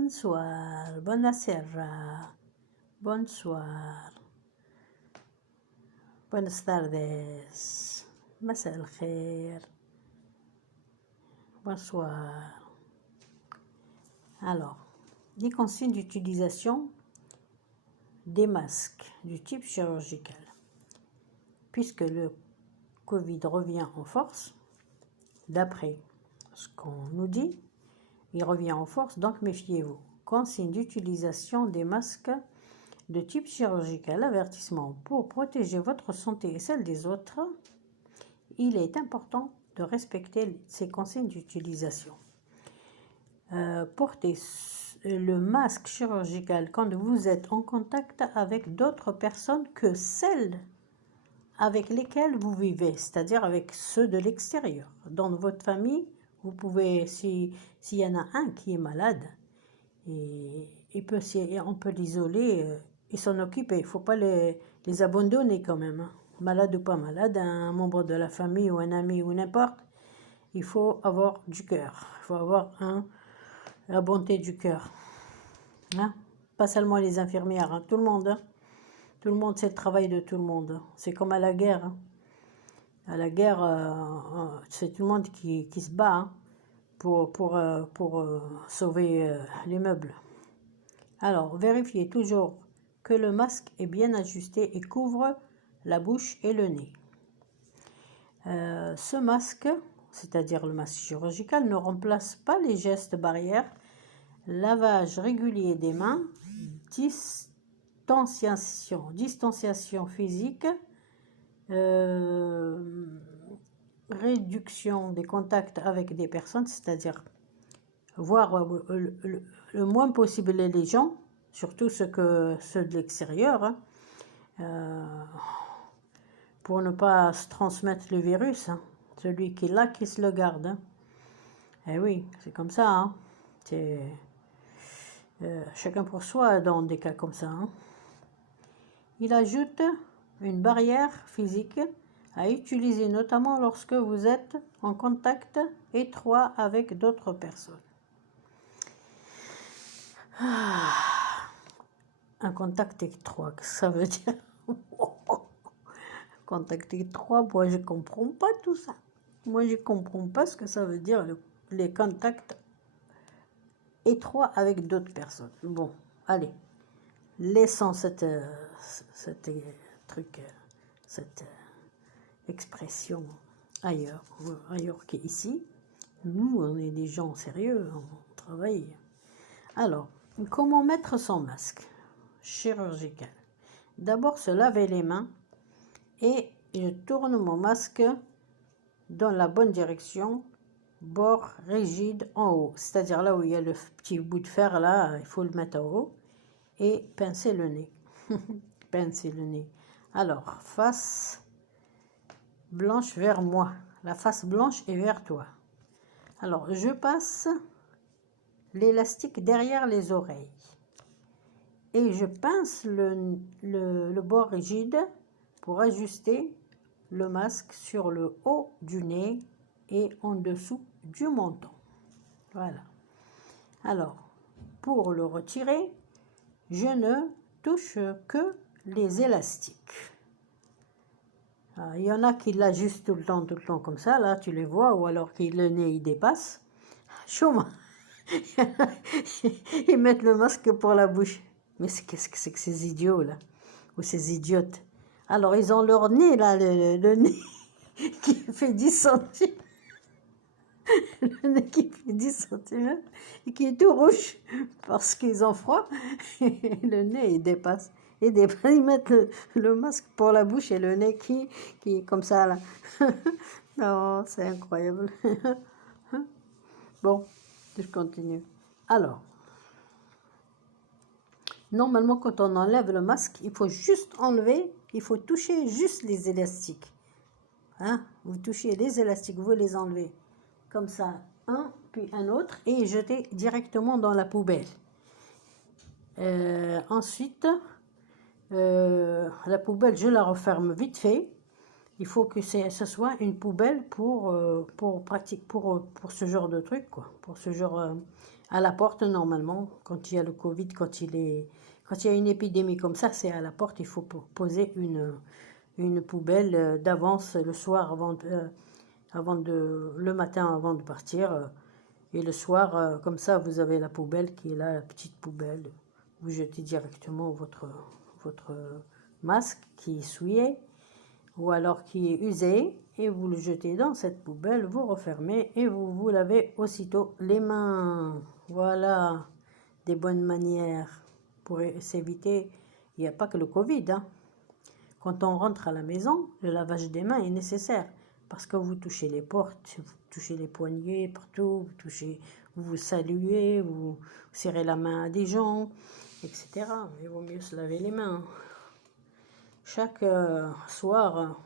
Bonsoir, buonasera, bonsoir, buenas tardes, مساء الخير, bonsoir. Alors, les consignes d'utilisation des masques du type chirurgical. Puisque le Covid revient en force, d'après ce qu'on nous dit, il revient en force, donc méfiez-vous. Consigne d'utilisation des masques de type chirurgical. Avertissement. Pour protéger votre santé et celle des autres, il est important de respecter ces consignes d'utilisation. Portez le masque chirurgical quand vous êtes en contact avec d'autres personnes que celles avec lesquelles vous vivez, c'est-à-dire avec ceux de l'extérieur. Dans votre famille, vous pouvez, s'il y en a un qui est malade, on peut l'isoler et s'en occuper. Il ne faut pas les abandonner quand même. Hein. Malade ou pas malade, un membre de la famille ou un ami ou n'importe, il faut avoir du cœur. Il faut avoir la bonté du cœur. Hein? Pas seulement les infirmières, hein, tout le monde. Hein? Tout le monde, c'est le travail de tout le monde. C'est comme à la guerre. Hein. À la guerre, c'est tout le monde qui se bat hein, pour sauver les meubles. Alors, vérifiez toujours que le masque est bien ajusté et couvre la bouche et le nez. Ce masque, c'est-à-dire le masque chirurgical, ne remplace pas les gestes barrières, lavage régulier des mains, distanciation physique, réduction des contacts avec des personnes, c'est-à-dire voir le moins possible les gens, surtout ceux de l'extérieur, hein, pour ne pas se transmettre le virus. Hein. Celui qui l'a, qui se le garde. Hein. Eh oui, c'est comme ça. Hein. C'est chacun pour soi dans des cas comme ça. Hein. Il ajoute une barrière physique à utiliser notamment lorsque vous êtes en contact étroit avec d'autres personnes. Un contact étroit, qu'est-ce que ça veut dire? Contact étroit, moi je comprends pas tout ça. Moi je comprends pas ce que ça veut dire les contacts étroits avec d'autres personnes. Bon, allez, laissons cette expression ailleurs qu'ici. Nous, on est des gens sérieux, on travaille. Alors, comment mettre son masque chirurgical? D'abord, se laver les mains et je tourne mon masque dans la bonne direction, bord rigide en haut. C'est-à-dire là où il y a le petit bout de fer, là, il faut le mettre en haut et pincer le nez. Pincer le nez. Alors, face blanche vers moi. La face blanche est vers toi. Alors, je passe l'élastique derrière les oreilles. Et je pince le bord rigide pour ajuster le masque sur le haut du nez et en dessous du menton. Voilà. Alors, pour le retirer, je ne touche que les élastiques. Il y en a qui l'ajustent tout le temps comme ça, là tu les vois, ou alors que le nez il dépasse. Chouma. Ils mettent le masque pour la bouche. Mais qu'est-ce que c'est que ces idiots là, ou ces idiotes? Alors ils ont leur nez là, le nez qui fait 10 cm. Le nez qui fait 10 cm et qui est tout rouge parce qu'ils ont froid. Et le nez il dépasse. Et ils mettent le masque pour la bouche et le nez qui est comme ça là. Non, c'est incroyable. Bon, je continue. Alors, normalement quand on enlève le masque, il faut juste enlever, il faut toucher juste les élastiques. Hein? Vous touchez les élastiques, vous les enlevez comme ça, un puis un autre, et jeter directement dans la poubelle. Ensuite, la poubelle, je la referme vite fait. Il faut que ce soit une poubelle pour ce genre de truc, quoi. Pour ce genre À la porte, normalement, quand il y a le Covid, quand il y a une épidémie comme ça, c'est à la porte, il faut poser une poubelle d'avance le soir, le matin avant de partir. Et le soir, comme ça, vous avez la poubelle qui est là, la petite poubelle. Vous jetez directement votre masque qui est souillé ou alors qui est usé et vous le jetez dans cette poubelle, vous refermez et vous vous lavez aussitôt les mains. Voilà, des bonnes manières pour s'éviter. Il n'y a pas que le Covid, hein. Quand on rentre à la maison, le lavage des mains est nécessaire parce que vous touchez les portes, vous touchez les poignets partout, vous saluez, vous serrez la main à des gens, etc. Il vaut mieux se laver les mains. Chaque soir,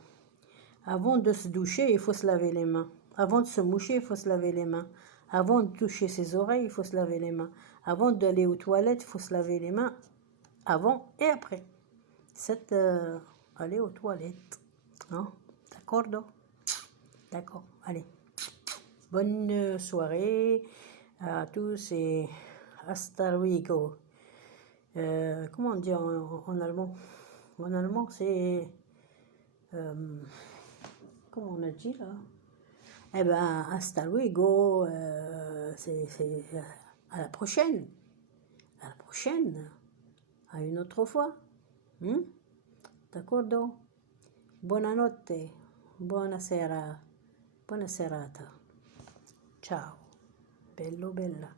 avant de se doucher, il faut se laver les mains. Avant de se moucher, il faut se laver les mains. Avant de toucher ses oreilles, il faut se laver les mains. Avant d'aller aux toilettes, il faut se laver les mains avant et après. C'est aller aux toilettes. Hein? D'accord? D'accord, allez. Bonne soirée à tous et hasta luego. Comment on dit en allemand? En allemand, c'est... comment on a dit là? Eh ben, hasta luego, c'est à la prochaine. À la prochaine. À une autre fois. D'accordo? Buonanotte. Buonasera. Buona serata. Ciao. Bello, bella.